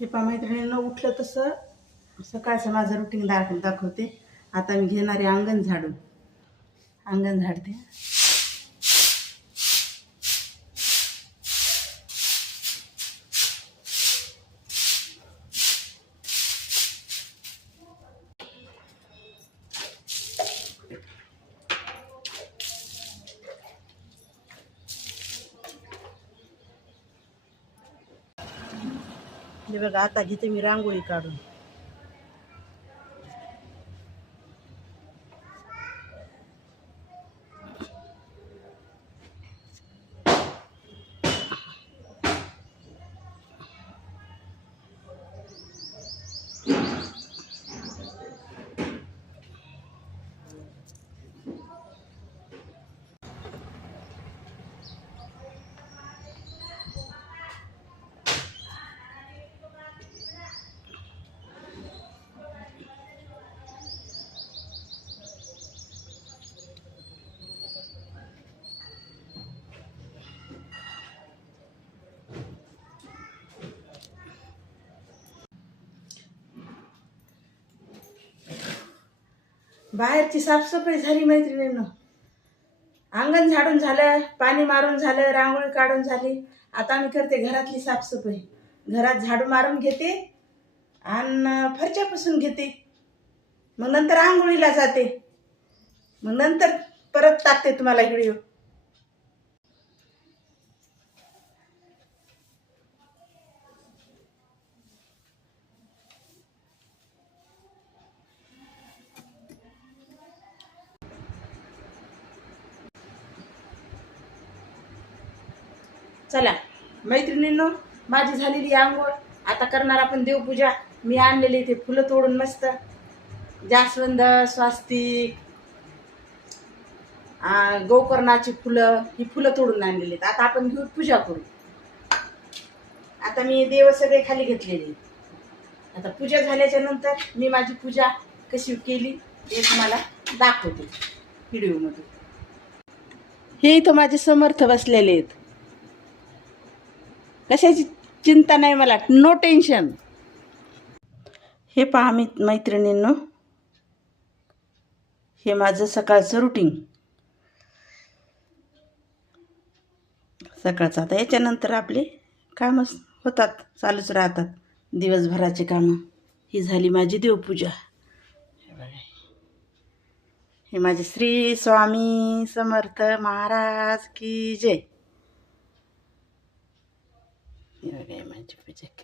हे पहा मैत्रिणींना उठलं तसं सकाळचं माझं रुटीन दाखवते. आता मी घेणार आहे अंगण झाडून. अंगण झाडते. हे बघा आता घेते मी रांगोळी काढून. बाहेरची साफसफाई झाली मैत्रिणींनो. अंगण झाडून झालं, पाणी मारून झालं, रांगोळी काढून झाली. आता मी करते घरातली साफसफाई. घरात झाडू मारून घेते आणि फरच्या पुसून घेते. मग नंतर आंघोळीला जाते. मग नंतर परत टाकते तुम्हाला व्हिडिओ. चला मैत्रिणींनो, माझी झालेली आंघोळ. आता करणार आपण देवपूजा. मी आणलेली ते फुलं तोडून मस्त जास्वंद, स्वास्तिक, गोकर्णाची फुलं, ही फुलं तोडून आणलेली. आता आपण घेऊ पूजा करू. आता मी देव सगळे खाली घेतलेले. आता पूजा झाल्याच्या नंतर मी माझी पूजा कशी केली ते तुम्हाला दाखवते व्हिडिओमध्ये. हे इथं माझे समर्थ बसलेले आहेत. कशाची चिंता नाही मला, नो टेन्शन. हे पहा मैत्रिणींनो, हे माझं सकाळचं रुटीन. सकाळचं आता याच्यानंतर आपले कामं होतात, चालूच राहतात दिवसभराचे कामं. ही झाली माझी देवपूजा. हे माझे श्री स्वामी समर्थ महाराज की जय. हे बघा माझी पूजा.